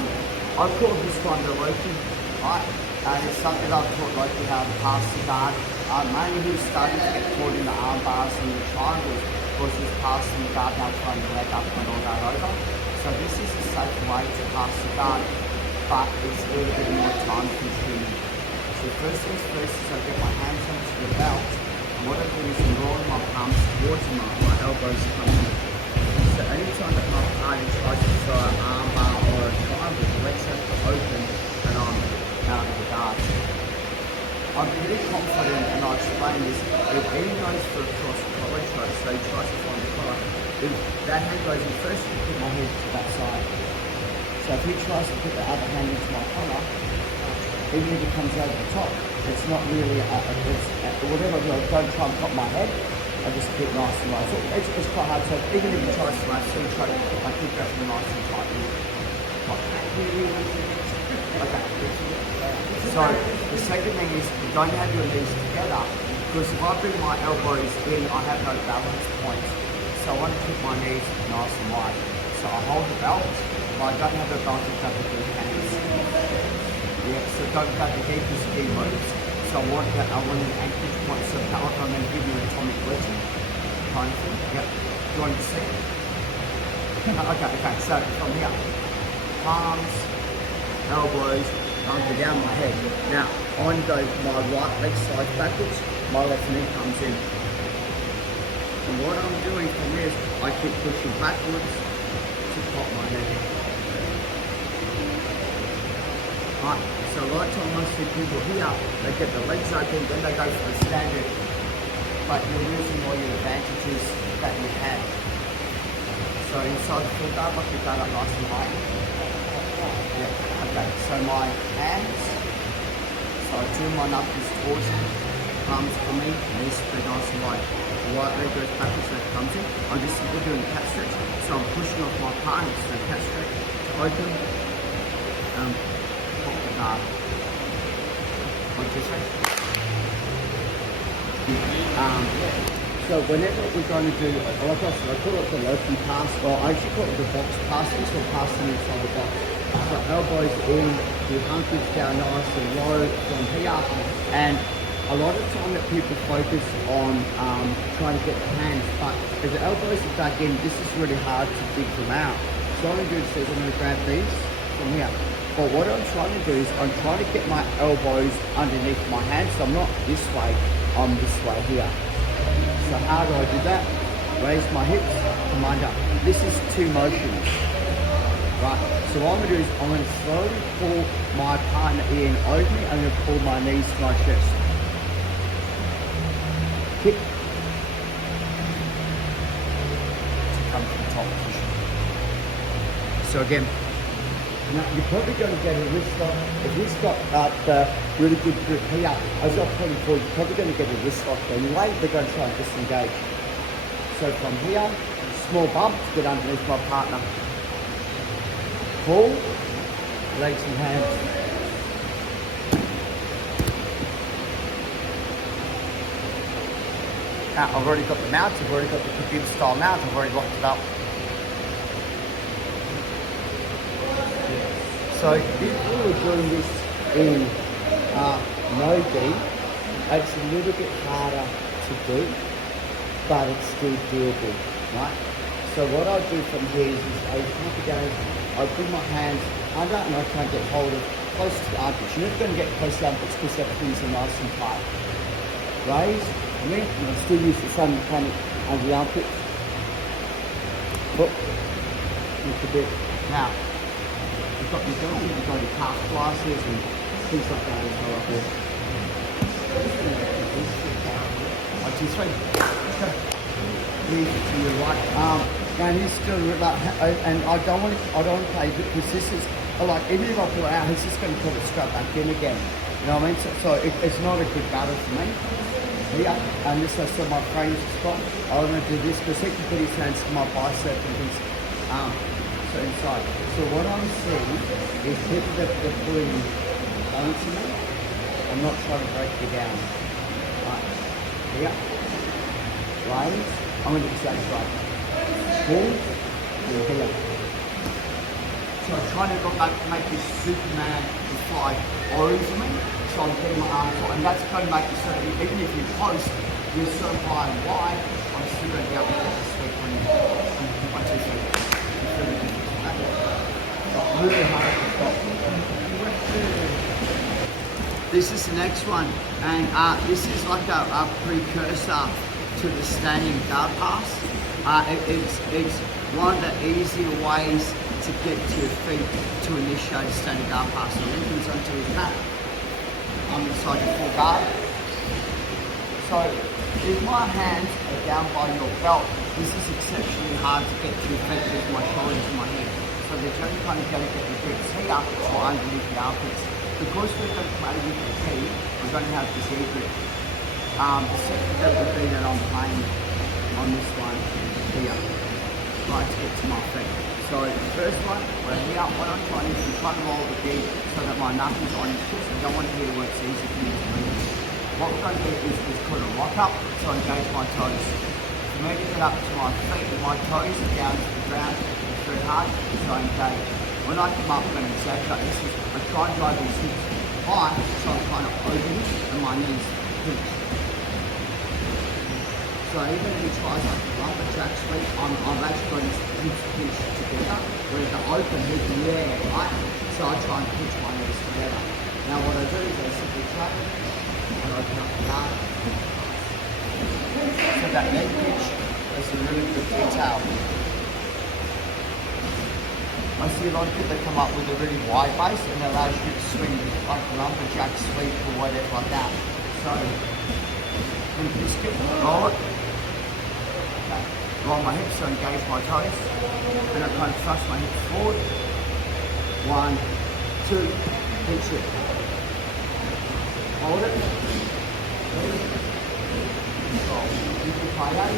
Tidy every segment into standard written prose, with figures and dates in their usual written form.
I call this one the Loki, right? And it's something I've taught Loki how to pass the guard. Mainly he was starting to get caught in the arm bars and the triangles because he's passing the guard now trying to leg up and all that over. So this is a safe way to pass the guard, but it's a little bit more time consuming. So first things first is I get my hands onto the belt, and what I do is I'm rolling my palms towards my elbows coming in. So anytime that my partner tries to throw an arm bar or a triangle, the legs have to open and I'm out of the guard. I'm pretty confident, and I'll explain this, if Ian goes for a cross collar choke, so he tries to find the collar, if that hand goes in first, I put my head to that side. So if he tries to put the other hand into my collar, even if it comes over the top, it's not really, whatever I do, don't try and pop my head, I just keep nice and low. So it's quite hard, so even if he tries to run, still try to, I keep that nice and tight. Okay. So the second thing is you don't have your knees together, because if I bring my elbows in, I have no balance points. So I want to keep my knees nice and wide. So I hold the belt, but I don't have a belt to grab the deep hands. Yeah, so don't grab the deepest key moves. So I want an anchorage point. So power, I'm going to give you an atomic legend kind of thing. Yep. Do you want to see it? Okay. So from here, palms, elbows, under down my head. Now, on go my right leg slides backwards, my left knee comes in. And what I'm doing from this, I keep pushing backwards to pop my head. Right, so a lot of time I see people here, they get the legs open, then they go for a standard, but you're losing all your advantages that you have. So inside the full guard, I keep that up nice and high. Yeah, okay, so my hands, so I turn my knuckles towards me, palms for me, knees spread nice and wide. Right leg goes backwards, so it comes in. I'm just simply doing a cat stretch, so I'm pushing off my partner, so cat stretch, open, pop the guard. Like this way. So whenever we're going to do, like I said, I call it the Loki pass, or I actually call it the box passing, so passing inside the box. So elbows in, the hunkage down nice and low from here, and a lot of time that people focus on trying to get the hands, but as the elbows are dug in, this is really hard to dig them out. So what I'm going to do is I'm going to grab these from here. But what I'm trying to do is I'm trying to get my elbows underneath my hands, so I'm not this way, I'm this way here. So how do I do that? Raise my hips, come under. This is two motions. Right, so what I'm going to do is I'm going to slowly pull my partner in over me. I'm going to pull my knees to my chest. Kick. To come to the top position. So again, now you're probably going to get a wrist lock. If he's got the really good grip here, as I've told you before, you're probably going to get a wrist lock anyway. They're going to try and disengage. So from here, small bump to get underneath my partner. Pull, legs and hands. Now I've already got the mount, I've already got the computer style mount, I've already locked it up. So if we were doing this in no-gi, it's a little bit harder to do, but it's still doable, right? So what I'll do from here is I come again, I bring my hands under and I try and get hold of close to the armpits. You're not going to get close to the armpits because everything's nice and tight. Raise, and I still use the same mechanic under the armpit. Hook, lift a bit. Now, you've got your ability, you've got your calf slices and things like that as well up there. 1, 2, 3. Let's go. Lead to your right. And he's still like, and I don't want to play because this is like even if I pull it out, he's just going to pull it straight back in again. You know what I mean? So it's not a good battle for me. Here, and this is my friend's spot. I want to do this because he can put his hands to my bicep and his arm. So inside. So what I'm seeing is people that are pulling onto me. I'm not trying to break you down. Right. Here. Raise. I'm going to do the same side. Pull. And here. So I'm trying to make this Superman to fly over me. So I'm getting my arms on, and that's going to make it so that even if you post, you're so high and wide, I'm still going to be able to get the sweep on you. 1, 2, 3. It's really difficult. Really hard to stop. This is the next one, and this is like a precursor to the standing guard pass. It's one of the easier ways to get to your feet to initiate a standing guard pass. So Lincoln's onto his mat. I'm inside your full guard. So if my hands are down by your belt, this is exceptionally hard to get to your feet with my shoulders and my head. So they're just kind of going to get your grips here or underneath the armpits. Because we're going to play with the key, we're going to have this E grip. The second grip would be that I'm playing on this one here, right to get to my feet. So the first one, we're here. What I'm trying to do is try to roll the gig so that my knuckles are on your chest. I don't want to hear where it's easy for me to move. What we're going to do is called a lock up, so I engage my toes. For me to get up to my feet with my toes down to the ground, it's very hard, so I engage. When I come up, I'm going to exaggerate. This is, I try and drive these hips high, so I'm trying to open it, and my knees pinch. So even if he tries like a lumberjack sweep, I'm actually going to hips pinch together, whereas the open, he can right? So I try and pinch my knees together. Now what I do is I simply track and open up the guard. So that leg pinch is a really good detail. I see a lot of people that come up with a really wide base and it allows you to swing like a lumberjack sweep or whatever like that. So, I'm just going to roll it. Okay. Roll my hips, so engage my toes. And I kind of thrust my hips forward. 1, 2, pinch it. Hold it. Roll. You can play that.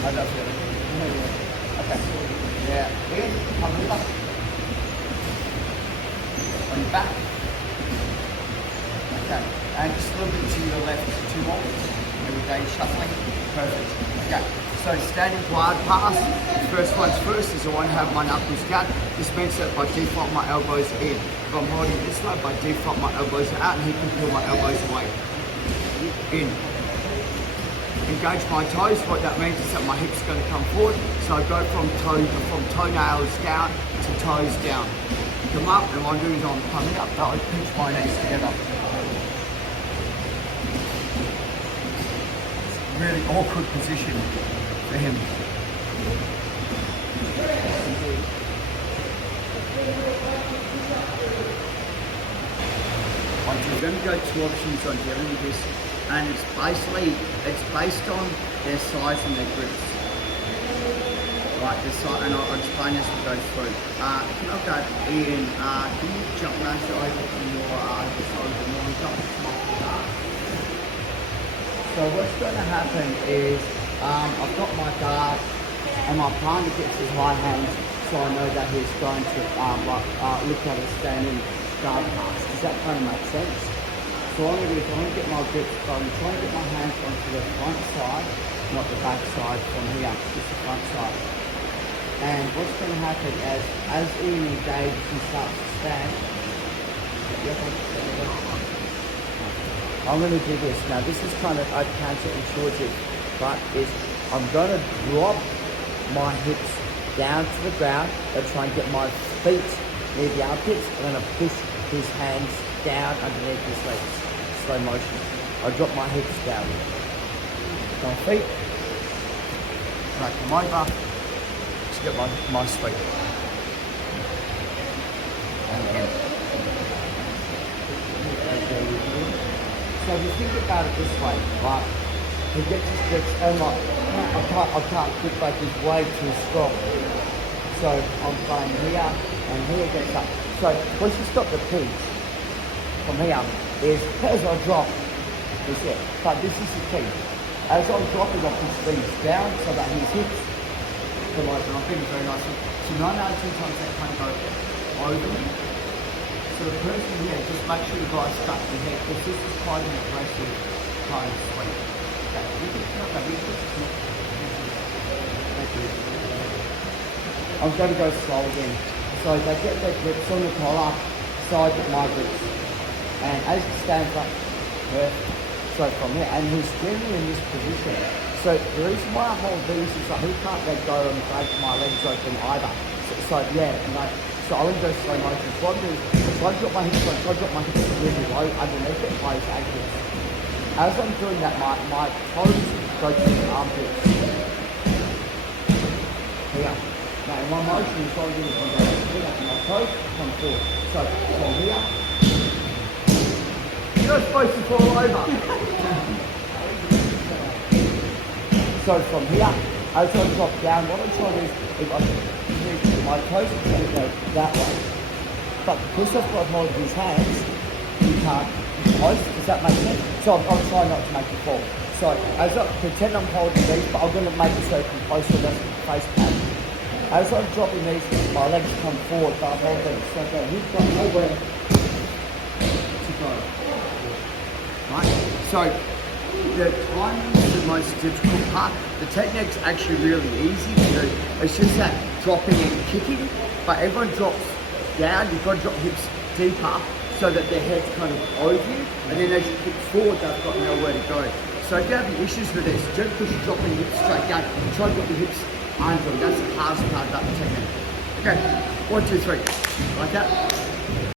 How's that feeling? Okay. Yeah. In. Come with us. On your back. Okay. And just a little bit to your left. 2 more. Every day shuffling. Perfect. Okay. So standing guard pass. The first one's first is I want to have my knuckles out. This means that by default my elbows in. If I'm holding this way, by default my elbows are out and he can pull my elbows away. In. Engage my toes. What that means is that my hips are going to come forward. So I go from toenails down to toes down. Come up, and what I'm doing is I'm coming up, but I pinch my knees together. It's a really awkward position for him. We're going to go 2 options on dealing with this. And it's based on their size and their grips. Right, and I'll explain as we go through. Can I go Ian, can you jump master over to your jump to my guard? So what's going to happen is I've got my guard and my partner gets his high hands, so I know that he's going to look at a standing guard pass. Does that kind of make sense? So what I'm going to do is I'm going to get my grip, so I'm trying to get my hands onto the front side, not the back side from here, just the front side. And what's going to happen as Ian engages and starts to stand, I'm going to do this. Now this is kind of counterintuitive, but I'm going to drop my hips down to the ground and try and get my feet near the armpits. I'm going to push his hands down underneath his legs. Slow motion. I drop my hips down. My feet. Right, come over. To get my sweep. And again. So if you think about it this way, right? He gets his grips and like, I can't grip back, he's way too strong. So I'm playing here and here gets up. So once you stop the pinch from here is as I drop, that's it. But this is the key. As I'm dropping, I push these down so that his hips come over, and I'm being very nice. So 9 out of 10 times that can't go over me. So the person here, just make sure you guys stuck the head, because this is quite an aggressive kind of sweep. Okay, you can I'm going to go slow again. So they get their grips on the collar, so I get my grips. And as he stands up, so from here, and he's generally in this position. So the reason why I hold these is that he can't let go and break my legs open either. So yeah, so I wouldn't go slow motion. So what I do is, I drop my hips, I drop my hips really low underneath it by his ankles. As I'm doing that, my toes go to the armpits. Here. Now in one motion, you're trying to do this one go here, and my toes come forward. So from here, you're not supposed to fall over. So from here, as I drop down, what I'm trying to do is my toes are going to go that way. But because I've got hold of his hands, you can't hoist. Does that make sense? So I'm trying not to make it fall. So as I pretend I'm holding these, but I'm going to make it so it can close to the face pad. As I'm dropping these, my legs come forward, but I'm holding these. So he's got nowhere to go. Right? So the timing is the most difficult part. The technique's actually really easy to do. It's just that dropping and kicking, but everyone drops down. You've got to drop hips deeper so that their head's kind of over you, and then as you kick forward, they've got nowhere to go. So if you have any issues with this, just because you're dropping hips straight down, try to drop your hips under them. That's the hardest part about the technique. Okay, 1, 2, 3. Like that.